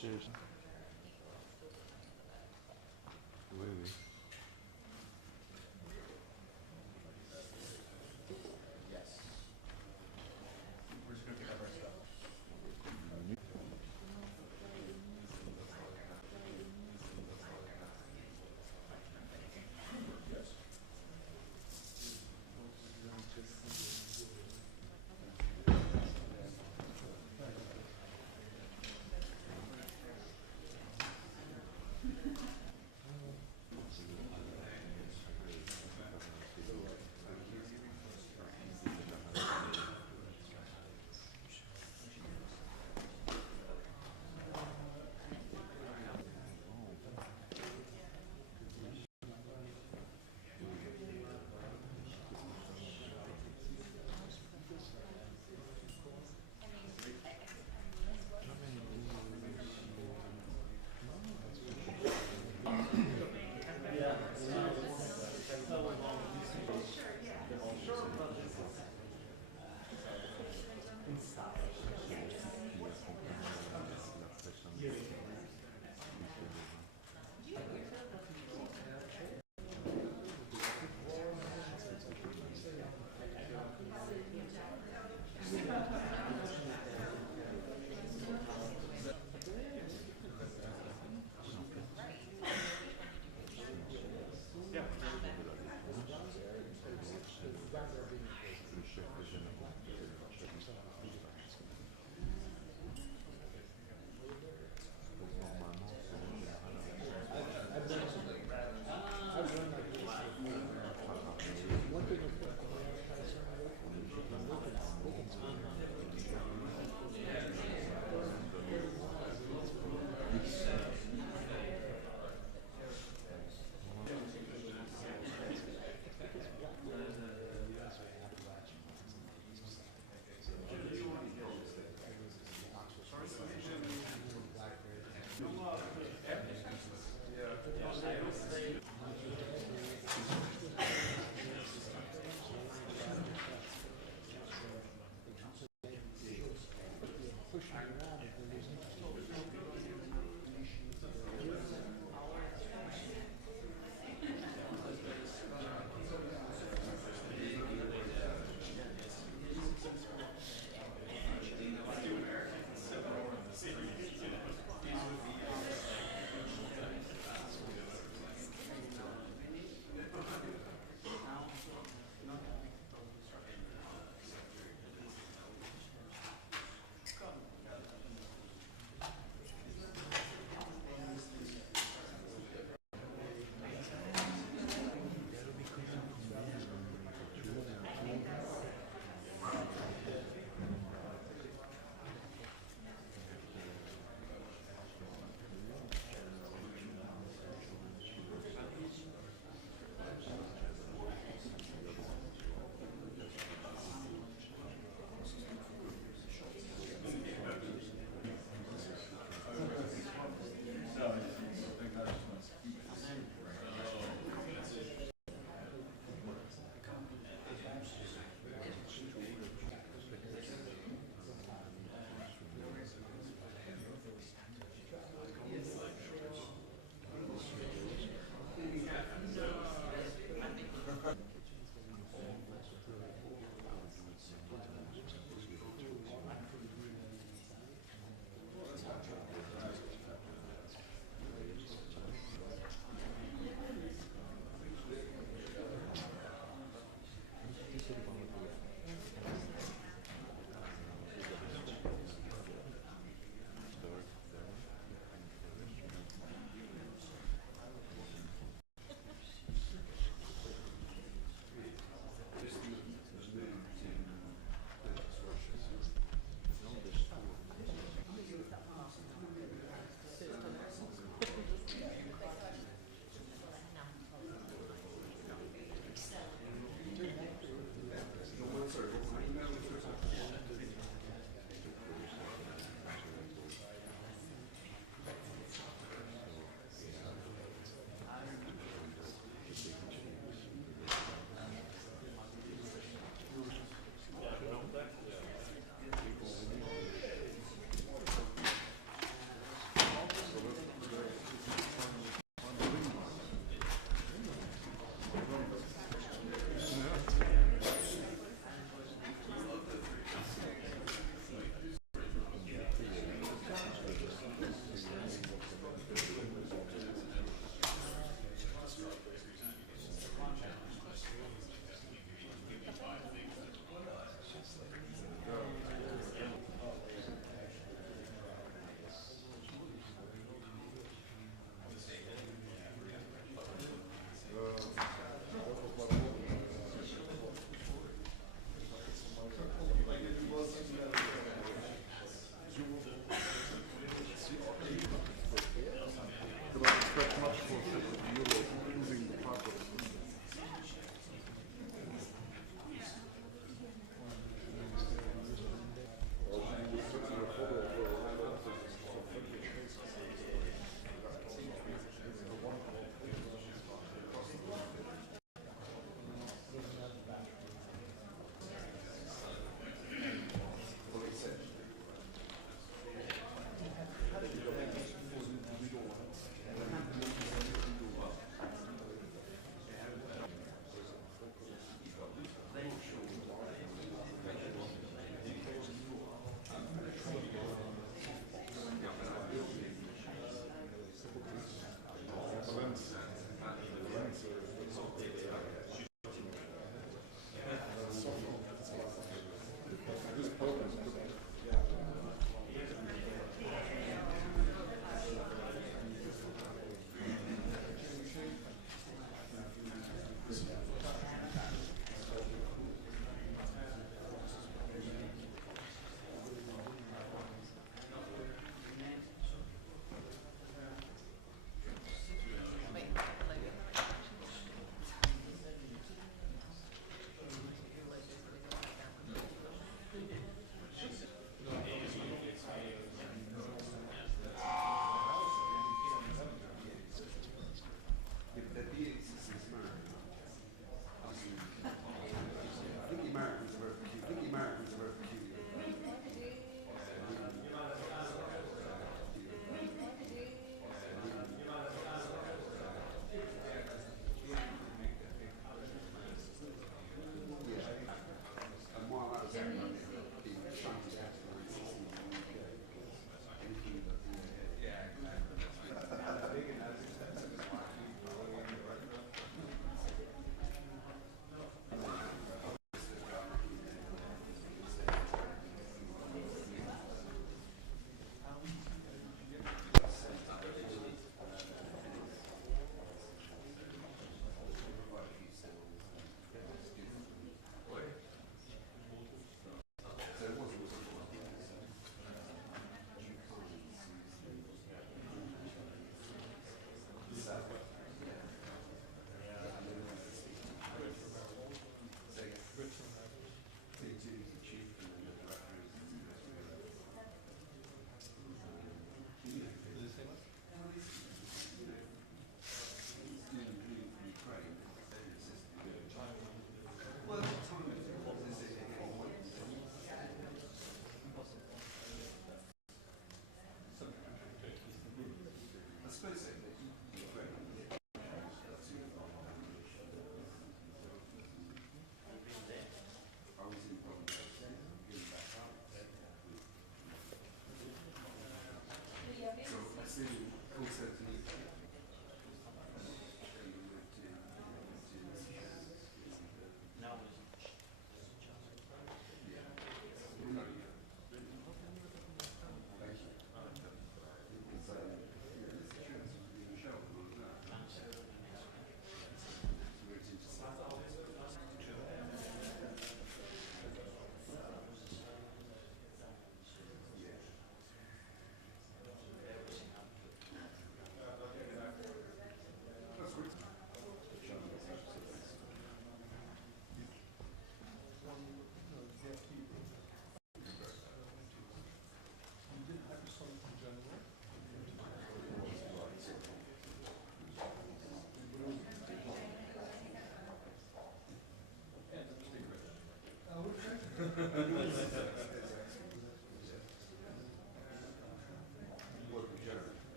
Seriously. Oui, oui.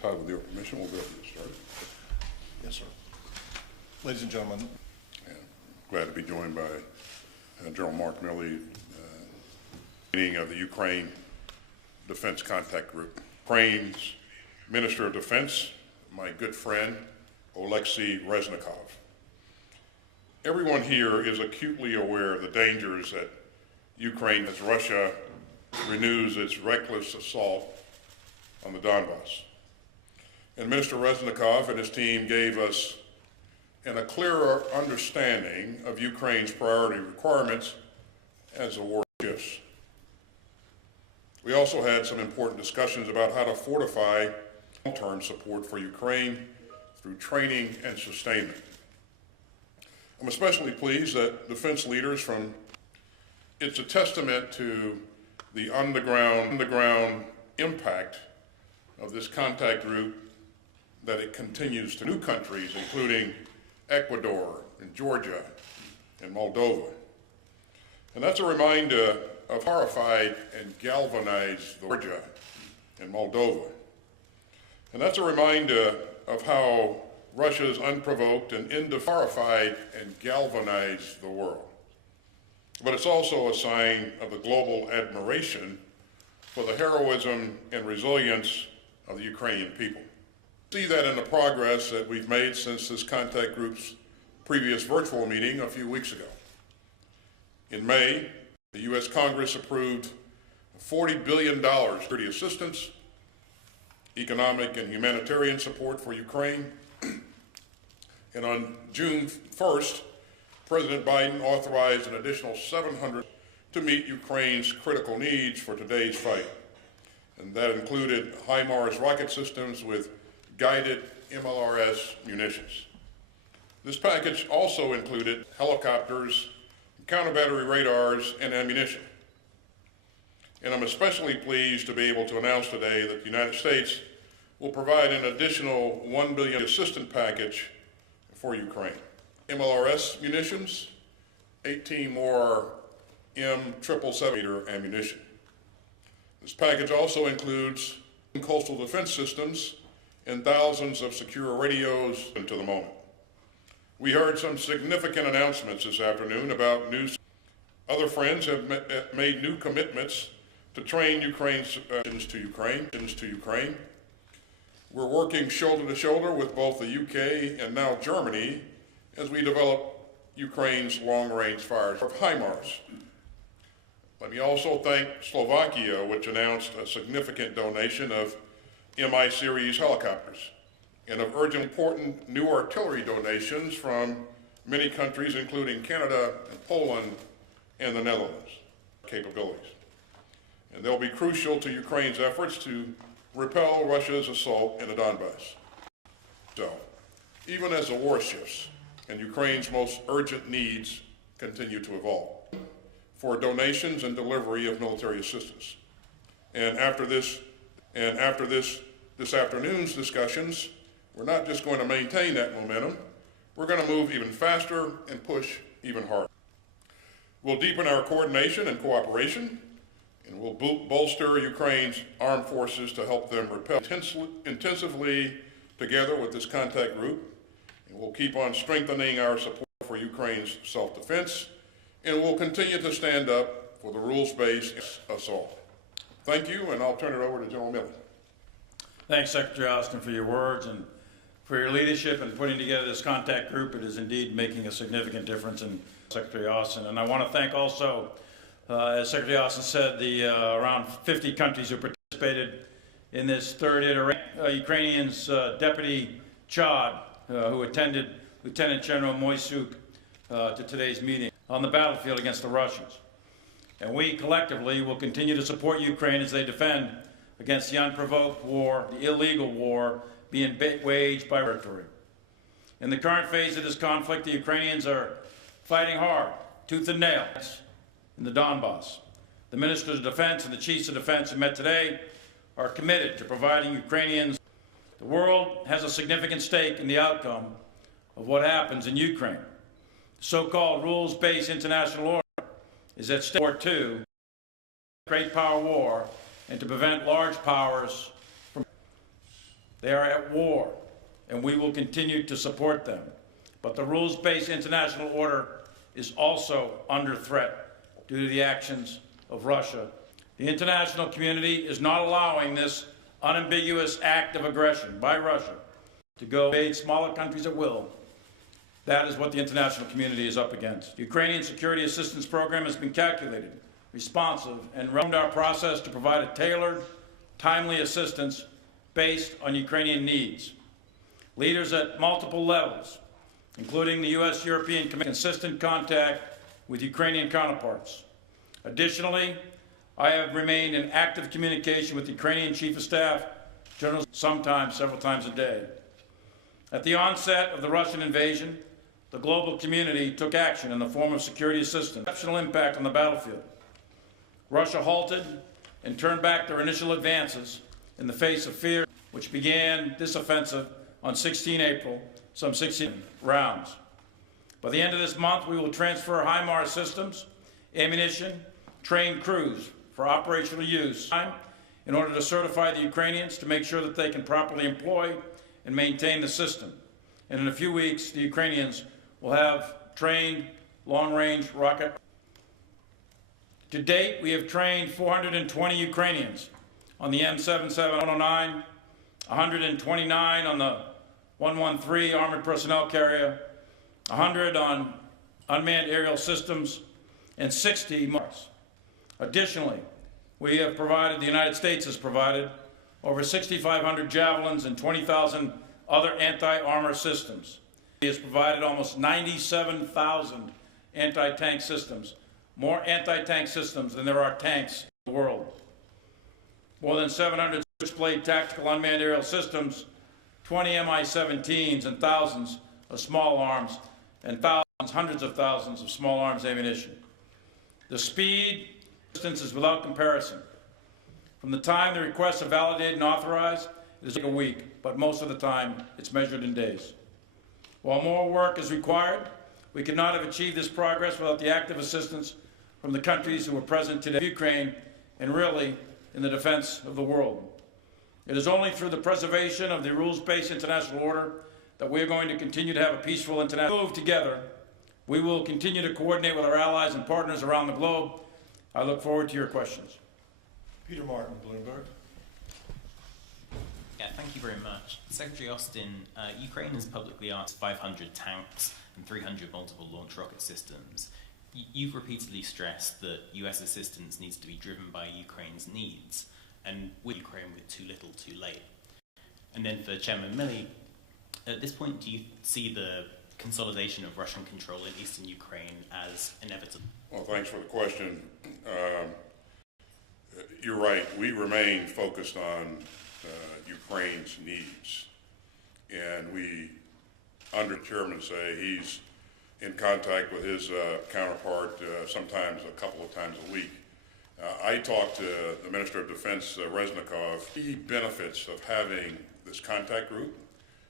Todd, with your permission, we'll go ahead and get started. Yes, sir. Ladies and gentlemen. And glad to be joined by General Mark Milley, meeting of the Ukraine Defense Contact Group. Ukraine's Minister of Defense, my good friend, Oleksiy Reznikov. Everyone here is acutely aware of the dangers that Ukraine, as Russia renews its reckless assault on the Donbass. And Minister Reznikov and his team gave us a clearer understanding of Ukraine's priority requirements as the war shifts. We also had some important discussions about how to fortify long-term support for Ukraine through training and sustainment. I'm especially pleased that defense leaders it's a testament to the underground impact of this contact group that it continues to new countries, including Ecuador and Georgia and Moldova. And that's a reminder of horrified and galvanized Georgia and Moldova. And that's a reminder of how Russia's unprovoked and horrified and galvanized the world. But it's also a sign of the global admiration for the heroism and resilience of the Ukrainian people. See that in the progress that we've made since this contact group's previous virtual meeting a few weeks ago. In May, the U.S. Congress approved $40 billion security assistance, economic and humanitarian support for Ukraine. And on June 1st, President Biden authorized an additional $700 to meet Ukraine's critical needs for today's fight. And that included HIMARS rocket systems with guided MLRS munitions. This package also included helicopters, counter-battery radars, and ammunition. And I'm especially pleased to be able to announce today that the United States will provide an additional $1 billion assistance package for Ukraine. MLRS munitions, 18 more M777 ammunition. This package also includes coastal defense systems and thousands of secure radios into the moment. We heard some significant announcements this afternoon about new. Other friends have made new commitments to train Ukraine's to Ukraine. We're working shoulder to shoulder with both the UK and now Germany as we develop Ukraine's long-range fire of HIMARS. Let me also thank Slovakia, which announced a significant donation of MI series helicopters, and of urgent important new artillery donations from many countries, including Canada and Poland and the Netherlands, capabilities. And they'll be crucial to Ukraine's efforts to repel Russia's assault in the Donbass. So, even as the war shifts and Ukraine's most urgent needs continue to evolve, for donations and delivery of military assistance. And after this afternoon's discussions, we're not just going to maintain that momentum, we're going to move even faster and push even harder. We'll deepen our coordination and cooperation, and we'll bolster Ukraine's armed forces to help them repel intensively together with this contact group, and we'll keep on strengthening our support for Ukraine's self-defense, and we'll continue to stand up for the rules-based assault. Thank you, and I'll turn it over to General Milley. Thanks, Secretary Austin, for your words and for your leadership in putting together this contact group. It is indeed making a significant difference in Secretary Austin. And I want to thank also, as Secretary Austin said, the around 50 countries who participated in this third iteration. Ukrainians, Deputy Chad, who attended Lieutenant General Moisuk to today's meeting on the battlefield against the Russians. And we collectively will continue to support Ukraine as they defend against the unprovoked war, the illegal war being waged by territory. In the current phase of this conflict, the Ukrainians are fighting hard, tooth and nail, in the Donbass. The Ministers of Defense and the Chiefs of Defense who met today are committed to providing Ukrainians. The world has a significant stake in the outcome of what happens in Ukraine. The so-called rules-based international order is at stake. War II, great power war, and to prevent large powers from. They are at war, and we will continue to support them. But the rules-based international order is also under threat due to the actions of Russia. The international community is not allowing this unambiguous act of aggression by Russia to go invade smaller countries at will. That is what the international community is up against. The Ukrainian Security Assistance Program has been calculated, responsive, and round our process to provide a tailored, timely assistance based on Ukrainian needs. Leaders at multiple levels, including the U.S.-European Commission, consistent contact with Ukrainian counterparts. Additionally, I have remained in active communication with the Ukrainian Chief of Staff, General, sometimes several times a day. At the onset of the Russian invasion, the global community took action in the form of security assistance, exceptional impact on the battlefield. Russia halted and turned back their initial advances in the face of fear, which began this offensive on 16 April, some 16 rounds. By the end of this month, we will transfer HIMARS systems ammunition, trained crews for operational use in order to certify the Ukrainians to make sure that they can properly employ and maintain the system. And in a few weeks, the Ukrainians will have trained long-range rocket. To date, we have trained 420 Ukrainians on the M77-109, 129 on the 113 Armored Personnel Carrier, 100 on unmanned aerial systems, and 60 Mars. Additionally, we have provided, the United States has provided, over 6,500 javelins and 20,000 other anti-armor systems. It has provided almost 97,000 anti-tank systems, more anti-tank systems than there are tanks in the world. More than 700 switchblade tactical unmanned aerial systems, 20 Mi-17s, and thousands of small arms, and thousands, hundreds of thousands of small arms ammunition. The speed, distance is without comparison. From the time the requests are validated and authorized, it is like a week, but most of the time it's measured in days. While more work is required, we could not have achieved this progress without the active assistance from the countries who are present today, Ukraine, and really in the defense of the world. It is only through the preservation of the rules-based international order that we are going to continue to have a peaceful international move together. We will continue to coordinate with our allies and partners around the globe. I look forward to your questions. Peter Martin, Bloomberg. Yeah, thank you very much. Secretary Austin, Ukraine has publicly asked 500 tanks and 300 multiple launch rocket systems. You've repeatedly stressed that US assistance needs to be driven by Ukraine's needs, and with Ukraine with too little, too late. And then for Chairman Milley, at this point, do you see the consolidation of Russian control in eastern Ukraine as inevitable? Well, thanks for the question. You're right. We remain focused on Ukraine's needs. And we, under the chairman say, he's in contact with his counterpart sometimes a couple of times a week. I talked to the Minister of Defense, Reznikov. The benefits of having this contact group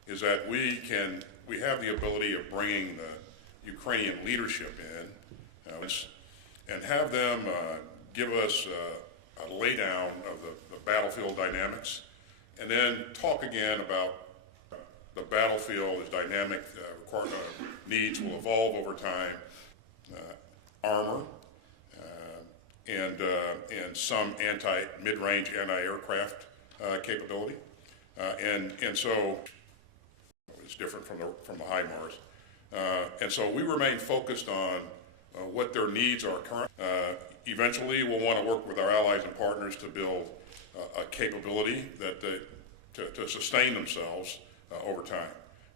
is that we have the ability of bringing the Ukrainian leadership in and have them give us a laydown of the battlefield dynamics, and then talk again about the battlefield, its dynamic needs will evolve over time, armor, and some mid-range anti-aircraft capability, and so it's different from the HIMARS, and so we remain focused on what their needs are current. Eventually, we'll want to work with our allies and partners to build a capability that to sustain themselves over time.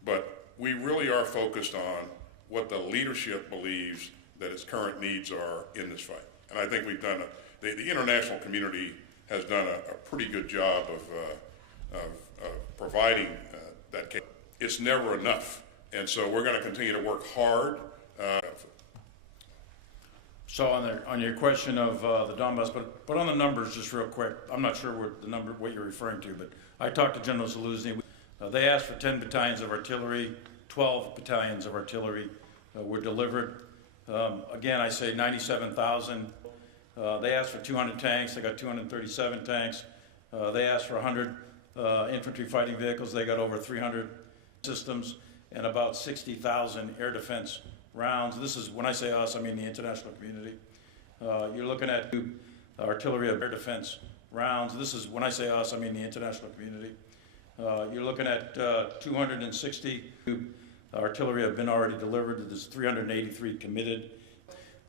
But we really are focused on what the leadership believes that its current needs are in this fight. And I think we've done the international community has done a pretty good job of providing that capability. It's never enough, and so we're going to continue to work hard. So on your question of the Donbass, but on the numbers, just real quick, I'm not sure what you're referring to, but I talked to General Zaluzny. They asked for 10 battalions of artillery, 12 battalions of artillery were delivered. Again, I say 97,000. They asked for 200 tanks, they got 237 tanks. They asked for 100 infantry fighting vehicles, they got over 300 systems, and about 60,000 air defense rounds. This is, when I say us, I mean the international community. You're looking at artillery of air defense rounds. This is, when I say us, I mean the international community. You're looking at 260 artillery have been already delivered. There's 383 committed.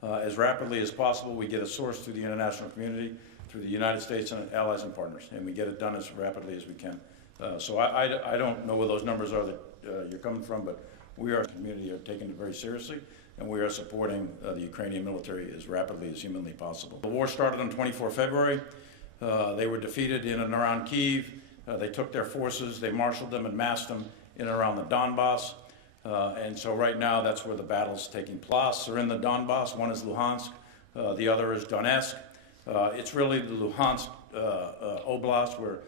As rapidly as possible, we get a source through the international community, through the United States and allies and partners, and we get it done as rapidly as we can. So I don't know where those numbers are that you're coming from, but we are, the community, are taking it very seriously, and we are supporting the Ukrainian military as rapidly as humanly possible. The war started on 24 February. They were defeated in and around Kyiv. They took their forces, they marshaled them and massed them in and around the Donbass. And so right now, that's where the battle's taking place. Are in the Donbass. One is Luhansk, the other is Donetsk. It's really the Luhansk Oblast where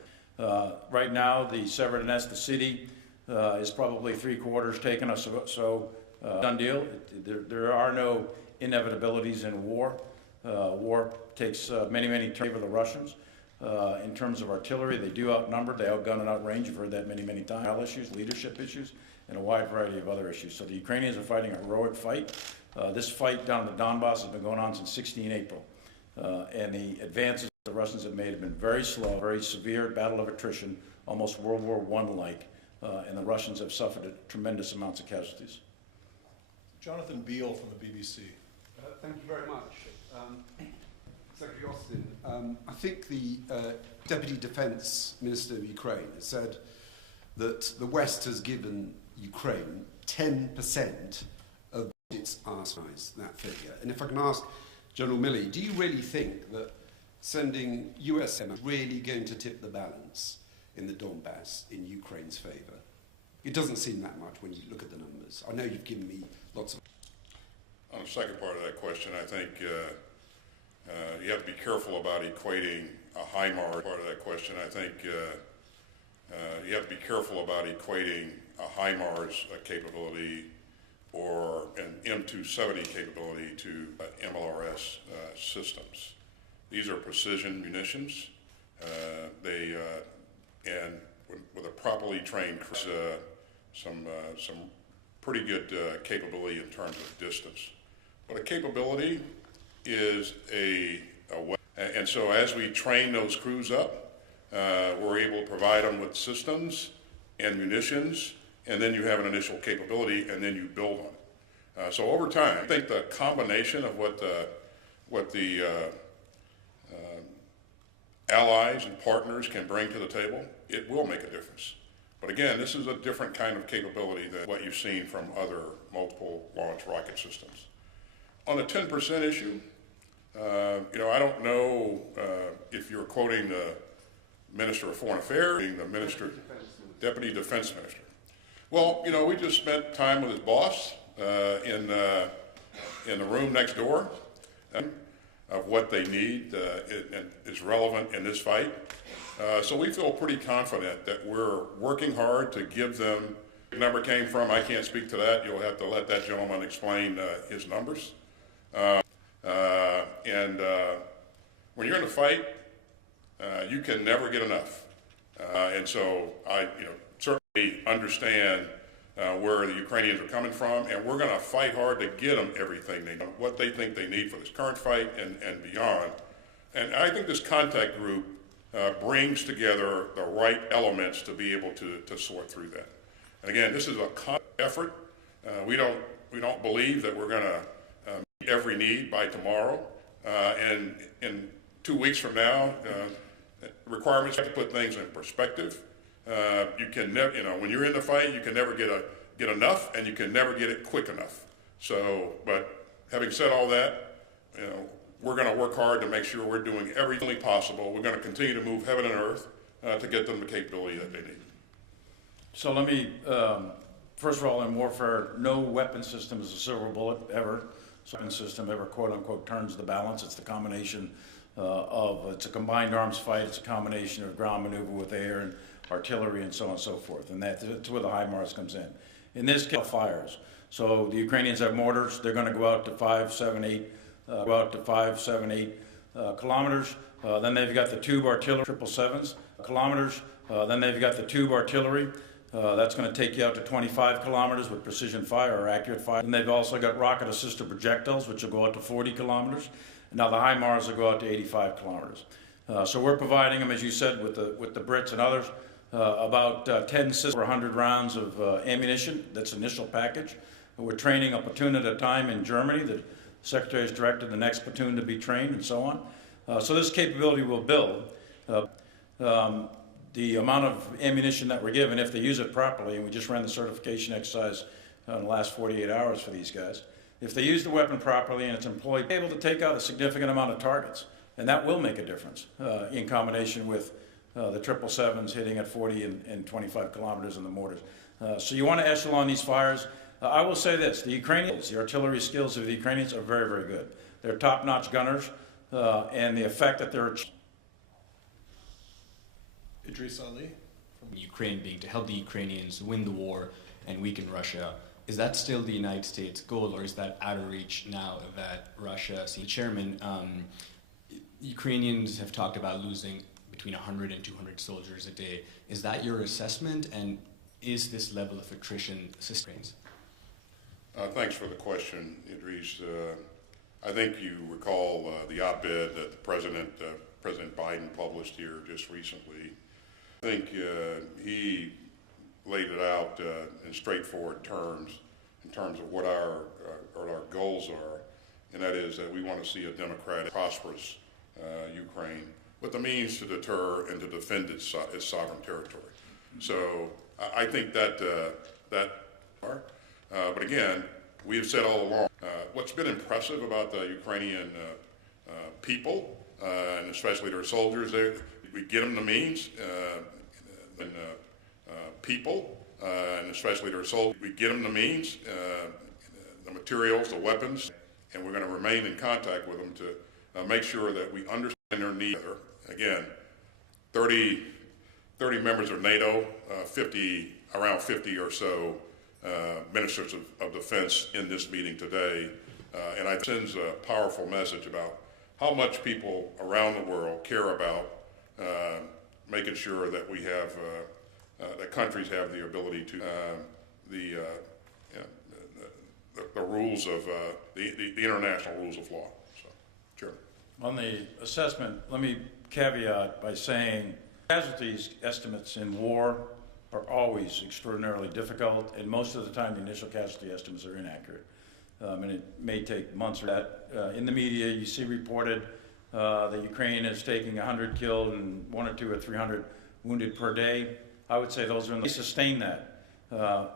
right now the Severodonetsk, the city, is probably 3/4 taken. So done deal. There are no inevitabilities in war. War takes many turns over the Russians. In terms of artillery, they do outnumber, they outgun and outrange. You've heard that many times. Issues, leadership issues, and a wide variety of other issues. So the Ukrainians are fighting a heroic fight. This fight down in the Donbass has been going on since 16 April. And the advances the Russians have made have been very slow, very severe battle of attrition, almost World War I-like. And the Russians have suffered tremendous amounts of casualties. Jonathan Beale from the BBC. Thank you very much. Secretary Austin, I think the Deputy Defense Minister of Ukraine has said that the West has given Ukraine 10% of its arsenals, that figure. And if I can ask General Milley, do you really think that sending US is really going to tip the balance in the Donbass in Ukraine's favour? It doesn't seem that much when you look at the numbers. I know you've given me lots of... On the second part of that question, I think you have to be careful about equating a HIMARS. Part of that question, I think you have to be careful about equating a HIMARS capability or an M270 capability to MLRS systems. These are precision munitions. And with a properly trained crew, some pretty good capability in terms of distance. But a capability is a weapon. And so as we train those crews up, we're able to provide them with systems and munitions, and then you have an initial capability, and then you build on it. So over time, I think the combination of what the allies and partners can bring to the table, it will make a difference. But again, this is a different kind of capability than what you've seen from other multiple launch rocket systems. On the 10% issue, I don't know if you're quoting the Minister of Foreign Affairs, the Deputy Defense Minister. Well, we just spent time with his boss in the room next door of what they need and is relevant in this fight. So we feel pretty confident that we're working hard to give them. The number came from, I can't speak to that. You'll have to let that gentleman explain his numbers. When you're in a fight, you can never get enough. And so I certainly understand where the Ukrainians are coming from, and we're going to fight hard to get them everything they need, what they think they need for this current fight and beyond. And I think this contact group brings together the right elements to be able to sort through that. And again, this is a effort. We don't believe that we're going to meet every need by tomorrow. And in 2 weeks from now, requirements have to put things in perspective. You can never, when you're in the fight, you can never get enough, and you can never get it quick enough. So, but having said all that, we're going to work hard to make sure we're doing everything possible. We're going to continue to move heaven and earth to get them the capability that they need. So let me, first of all, in warfare, no weapon system is a silver bullet ever. Weapon system ever, quote unquote, turns the balance. It's the combination it's a combined arms fight. It's a combination of ground maneuver with air and artillery and so on and so forth. And that's where the HIMARS comes in. In this case, fires. So the Ukrainians have mortars. They're going to go out to 5, 7, 8 kilometers. Then they've got the tube artillery, 777s, kilometers. Then they've got the tube artillery. That's going to take you out to 25 kilometers with precision fire or accurate fire. And they've also got rocket-assisted projectiles, which will go out to 40 kilometers. And now the HIMARS will go out to 85 kilometers. So we're providing them, as you said, with the Brits and others, about 10 systems for 100 rounds of ammunition. That's initial package. We're training a platoon at a time in Germany. The Secretary has directed the next platoon to be trained and so on. So this capability will build. The amount of ammunition that we're given, if they use it properly, and we just ran the certification exercise in the last 48 hours for these guys, if they use the weapon properly and it's employed, they're able to take out a significant amount of targets. And that will make a difference in combination with the 777s hitting at 40 and 25 kilometers in the mortars. So you want to echelon these fires. I will say this, the artillery skills of the Ukrainians are very, very good. They're top-notch gunners, and the effect that they're... Idris Ali. From Ukraine being to help the Ukrainians win the war and weaken Russia. Is that still the United States goal, or is that out of reach now that Russia, the chairman, Ukrainians have talked about losing between 100 and 200 soldiers a day. Is that your assessment, and is this level of attrition sustained? Thanks for the question, Idris. I think you recall the op-ed that President Biden published here just recently. I think he laid it out in straightforward terms in terms of what our goals are, and that is that we want to see a democratic, prosperous Ukraine with the means to deter and to defend its sovereign territory. So I think that but again, we have said all along, what's been impressive about the Ukrainian people, and especially their soldiers, we get them the means, and especially their soldiers, we get them the means, the materials, the weapons, and we're going to remain in contact with them to make sure that we understand their needs. Again, 30 members of NATO, around 50 or so ministers of defense in this meeting today, and it sends a powerful message about how much people around the world care about making sure that we have that countries have the ability to the rules of the international rules of law. So, sure. On the assessment, let me caveat by saying casualties estimates in war are always extraordinarily difficult, and most of the time the initial casualty estimates are inaccurate. And it may take months for that. In the media, you see reported that Ukraine is taking 100 killed and 100 or 200 or 300 wounded per day. I would say those are in the... They sustain that.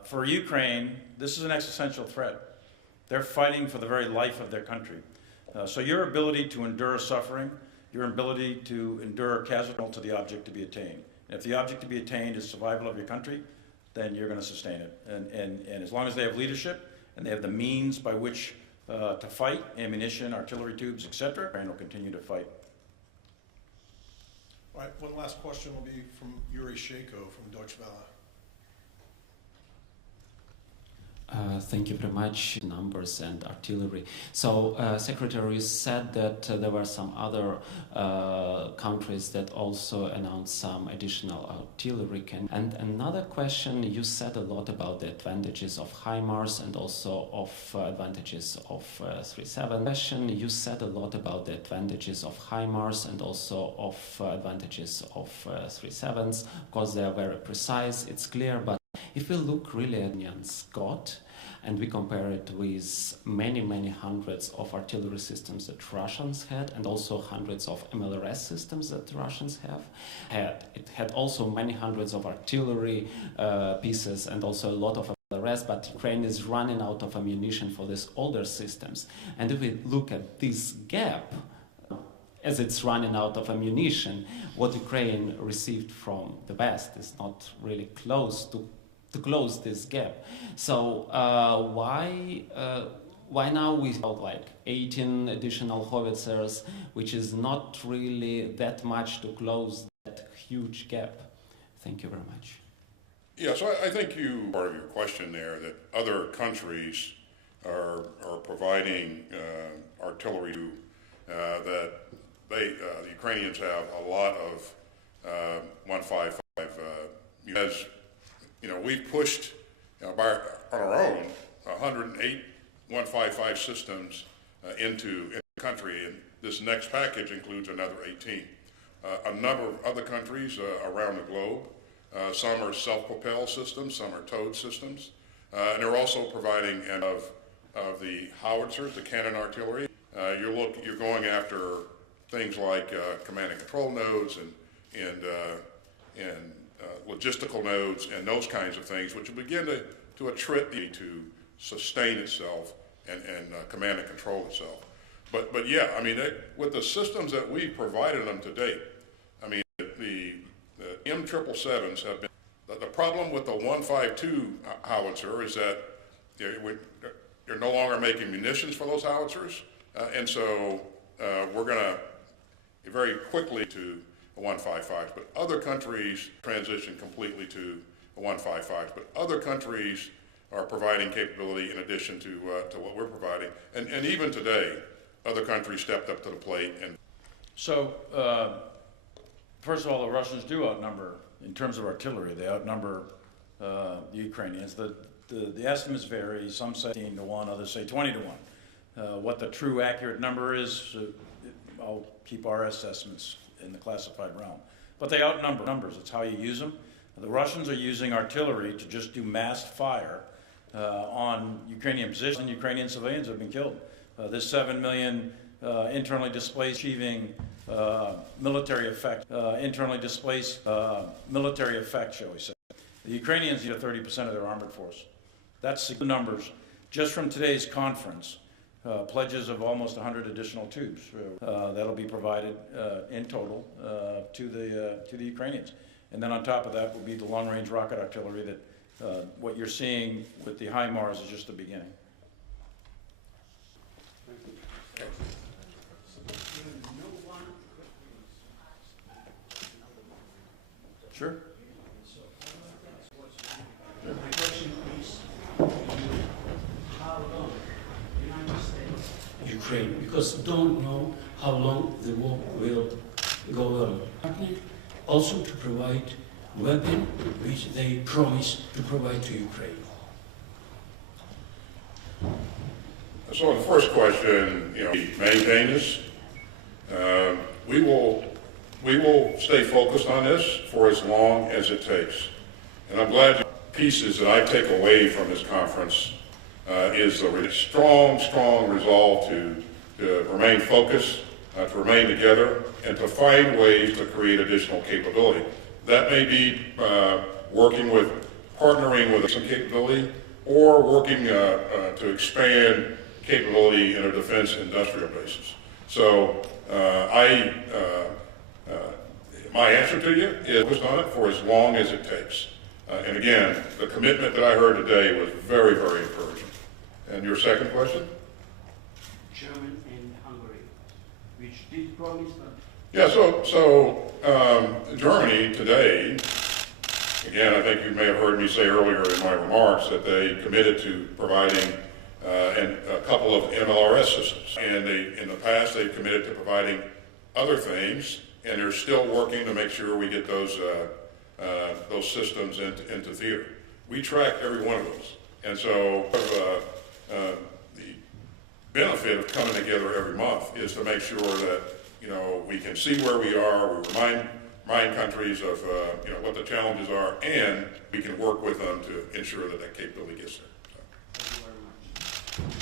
For Ukraine, this is an existential threat. They're fighting for the very life of their country. So your ability to endure suffering, your ability to endure casualty to the object to be attained. And if the object to be attained is survival of your country, then you're going to sustain it. And as long as they have leadership and they have the means by which to fight, ammunition, artillery tubes, etc., Ukraine will continue to fight. All right, one last question will be from Yuri Shako from Deutsche Welle. Thank you very much. Numbers and artillery. So, Secretary, you said that there were some other countries that also announced some additional artillery. And another question, you said a lot about the advantages of HIMARS and also of advantages of 3.7. Question, you said a lot about the advantages of HIMARS and also of advantages of 3.7s. Of course, they are very precise, it's clear, but if we look really at Scott and we compare it with many hundreds of artillery systems that Russians had and also hundreds of MLRS systems that Russians it had also many hundreds of artillery pieces and also a lot of MLRS, but Ukraine is running out of ammunition for these older systems. And if we look at this gap, as it's running out of ammunition, what Ukraine received from the West is not really close to close this gap. So why now we have like 18 additional howitzers, which is not really that much to close that huge gap? Thank you very much. Yeah, so I think part of your question there, that other countries are providing artillery that the Ukrainians have a lot of 155. As you know, we've pushed on our own 108 155 systems into the country, and this next package includes another 18. A number of other countries around the globe, some are self-propelled systems, some are towed systems, and they're also providing of the howitzers, the cannon artillery. You're going after things like command and control nodes and logistical nodes and those kinds of things, which will begin to attrit to sustain itself and command and control itself. But yeah, I mean, with the systems that we've provided them to date, I mean, the M777s have been, the problem with the 152 howitzer is that you're no longer making munitions for those howitzers, and so we're going to very quickly to 155s, but other countries transition completely to 155s. But other countries are providing capability in addition to what we're providing. And even today, other countries stepped up to the plate. And so, first of all, the Russians do outnumber, in terms of artillery, they outnumber the Ukrainians. The estimates vary. Some say 15 to 1, others say 20 to 1. What the true accurate number is, I'll keep our assessments in the classified realm. But they outnumber numbers. It's how you use them. The Russians are using artillery to just do massed fire on Ukrainian positions, and Ukrainian civilians have been killed. This 7 million internally displaced, achieving military effect, internally displaced military effect, shall we say. The Ukrainians need 30% of their armored force. That's the numbers. Just from today's conference, pledges of almost 100 additional tubes that'll be provided in total to the Ukrainians. And then on top of that will be the long-range rocket artillery that what you're seeing with the HIMARS is just the beginning. Sure. My question is, how long the United States, Ukraine, because we don't know how long the war will go on. Also to provide weapons which they promise to provide to Ukraine. So the first question, maintain this. We will stay focused on this for as long as it takes. And I'm glad the pieces that I take away from this conference is a strong resolve to remain focused, to remain together, and to find ways to create additional capability. That may be partnering with some capability, or working to expand capability in a defense industrial basis. So my answer to you is focused on it for as long as it takes. And again, the commitment that I heard today was very, very encouraging. And your second question? Germany and Hungary, which did promise that. Yeah, so Germany today, again, I think you may have heard me say earlier in my remarks that they committed to providing a couple of MLRS systems. And in the past, they've committed to providing other things, and they're still working to make sure we get those systems into theater. We track every one of those. And so the benefit of coming together every month is to make sure that we can see where we are, we remind countries of what the challenges are, and we can work with them to ensure that that capability gets there. So. Thank you very much.